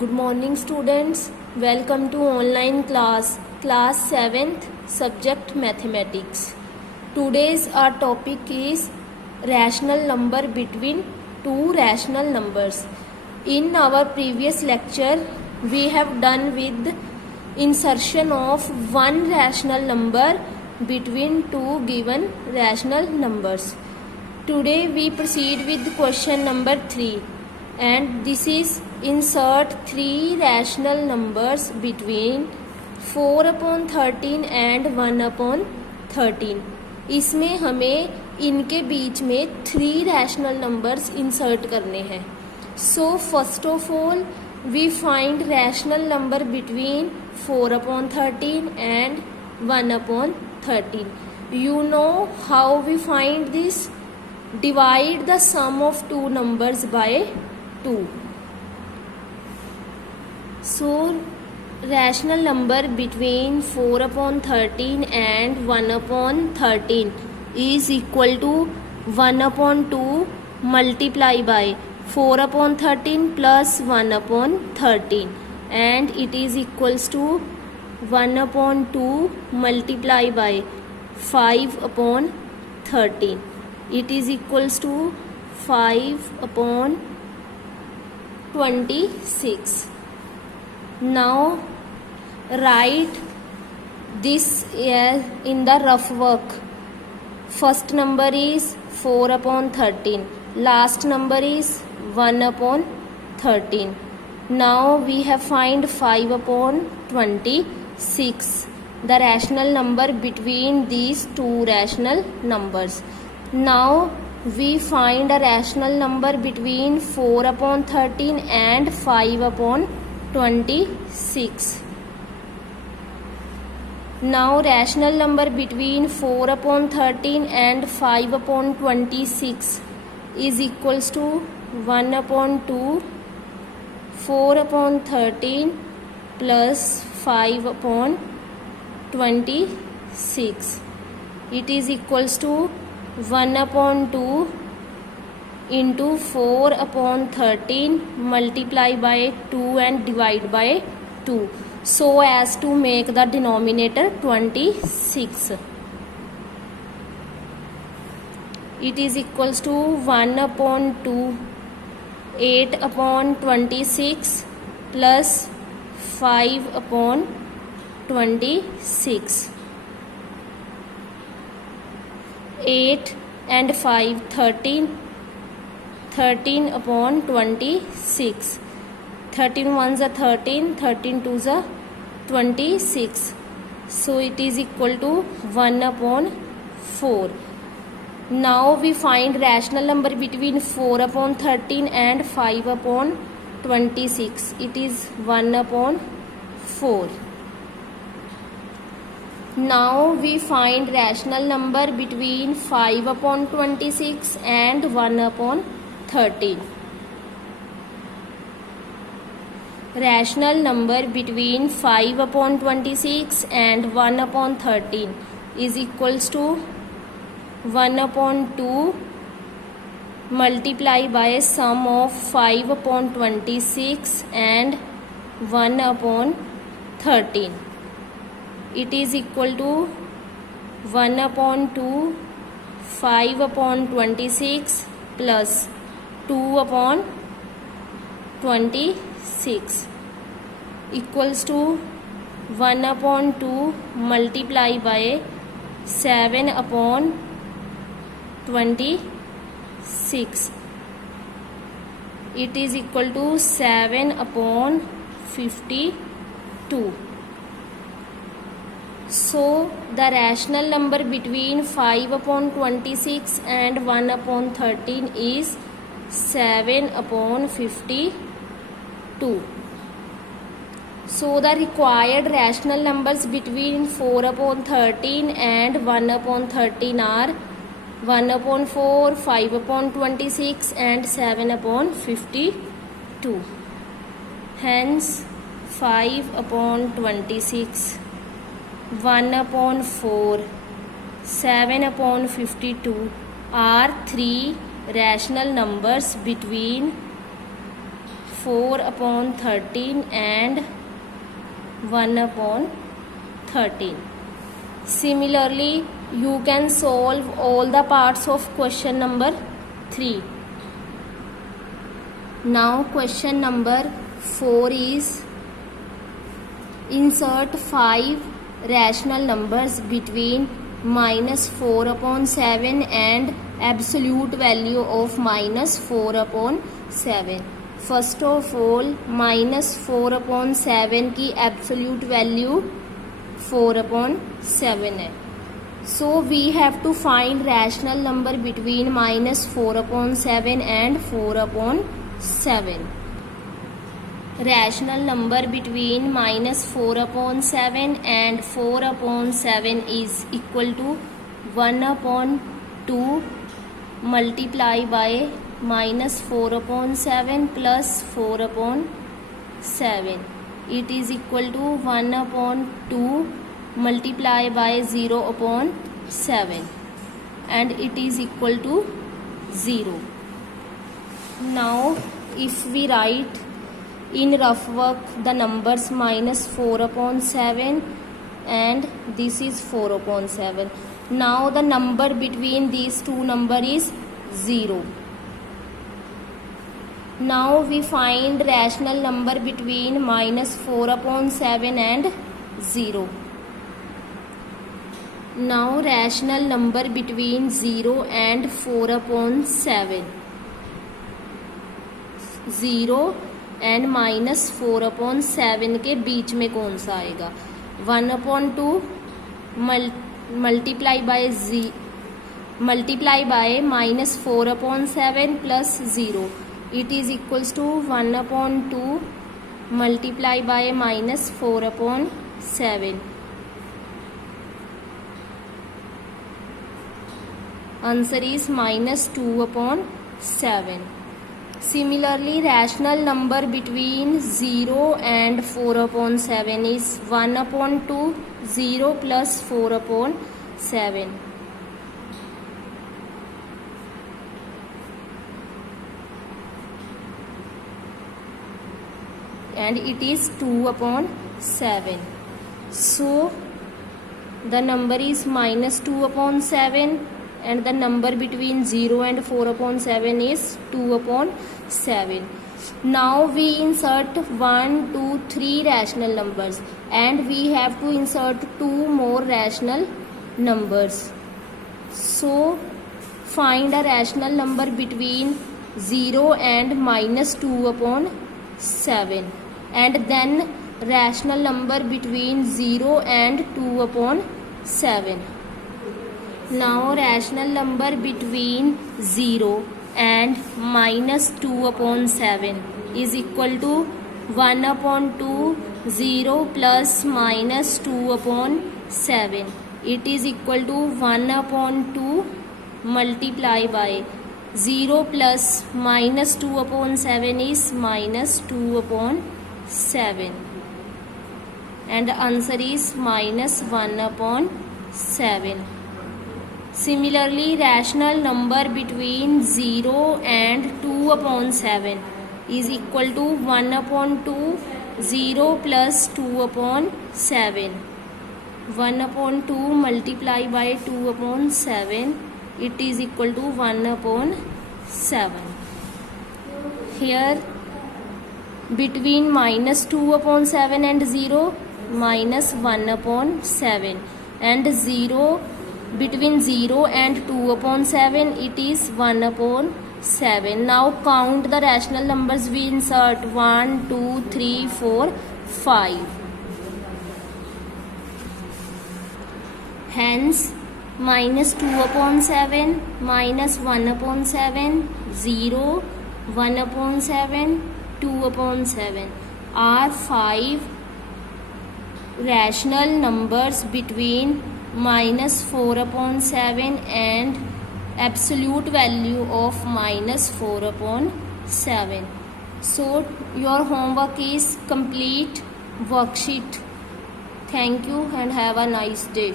Good morning students. Welcome to online class 7th, subject mathematics. Today's our topic is rational number between two rational numbers. In our previous lecture we have done with insertion of one rational number between two given rational numbers. Today we proceed with question number 3, and this is insert three rational numbers between 4/13 and 1/13. इसमें हमें इनके बीच में three rational numbers insert करने हैं. So first of all we find rational number between 4/13 and 1/13. You know how we find this? Divide the sum of two numbers by 2. So rational number between 4/13 and 1/13 is equal to 1/2 multiply by 4/13 plus 1/13, and it is equals to 1/2 multiply by 5/13. It is equals to 5/26. Now write this in the rough work. First number is 4/13, last number is 1/13. Now we have find 5/26, the rational number between these two rational numbers. Now we find a rational number between 4/13 and 5/26. Now rational number between 4/13 and 5/26 is equals to 1/2 4/13 plus 5/26. It is equals to 1/2 into 4/13 multiply by 2 and divide by 2, so as to make the denominator 26. It is equals to 1/2 8/26 plus 5/26. 8 and 5 13 13/26. 13 ones are 13, 13 twos are 26. So it is equal to 1/4. Now we find rational number between 4/13 and 5/26. It is 1/4. Now we find rational number between 5/26 and 1/13. Rational number between 5/26 and 1/13 is equals to 1/2 multiply by sum of 5/26 and 1/13. It is equal to 1/2 5/26 plus 2/26 equals to 1/2 multiply by 7/26. It is equal to 7/52. So the rational number between 5/26 and 1/13 is 7/52. So the required rational numbers between 4/13 and 1/13 are 1/4, 5/26 and 7/52. Hence 5/26, 1/4, 7/52 are three rational numbers between 4/13 and 1/13. Similarly, you can solve all the parts of question number 3. Now question number 4 is insert 5 rational numbers between -4/7 and absolute value of -4/7. First of all, -4/7 की absolute value 4/7 है. So we have to find rational number between -4/7 and 4/7. Rational number between -4/7 and 4/7 is equal to 1/2 multiply by -4/7 plus 4/7. It is equal to 1/2 multiply by 0/7 and it is equal to 0. Now if we write in rough work the numbers -4/7 and this is 4/7. Now the number between these two numbers is 0. Now we find rational number between -4/7 and 0. Now rational number between 0 and 4/7. 0 and -4/7 के बीच में कौन सा आएगा? 1/2 multiply by -4/7 plus 0. It is equals to 1/2 multiply by -4/7. Answer is -2/7. Similarly, rational number between 0 and 4/7 is 1/2 0 plus 4/7. And it is 2/7. So the number is -2/7 and the number between 0 and 4/7 is 2/7. Now we insert 1, 2, 3 rational numbers and we have to insert 2 more rational numbers. So find a rational number between 0 and -2/7 and then rational number between 0 and 2/7. Now rational number between 0 and -2/7 is equal to 1/2 0 plus -2/7. It is equal to 1/2 multiply by 0 plus -2/7 is -2/7 and the answer is -1/7. Similarly, rational number between 0 and 2/7 is equal to 1/2 0 plus 2/7. 1/2 multiply by 2/7. It is equal to 1/7. Here between -2/7 and 0 -1/7 and 0 between 0 and 2/7 it is 1/7. Now count the rational numbers we insert 1, 2, 3, 4, 5. Hence -2/7 -1/7 0 1/7 2/7 are 5 rational numbers between -4/7 and absolute value of -4/7. So your homework is complete worksheet. Thank you and have a nice day.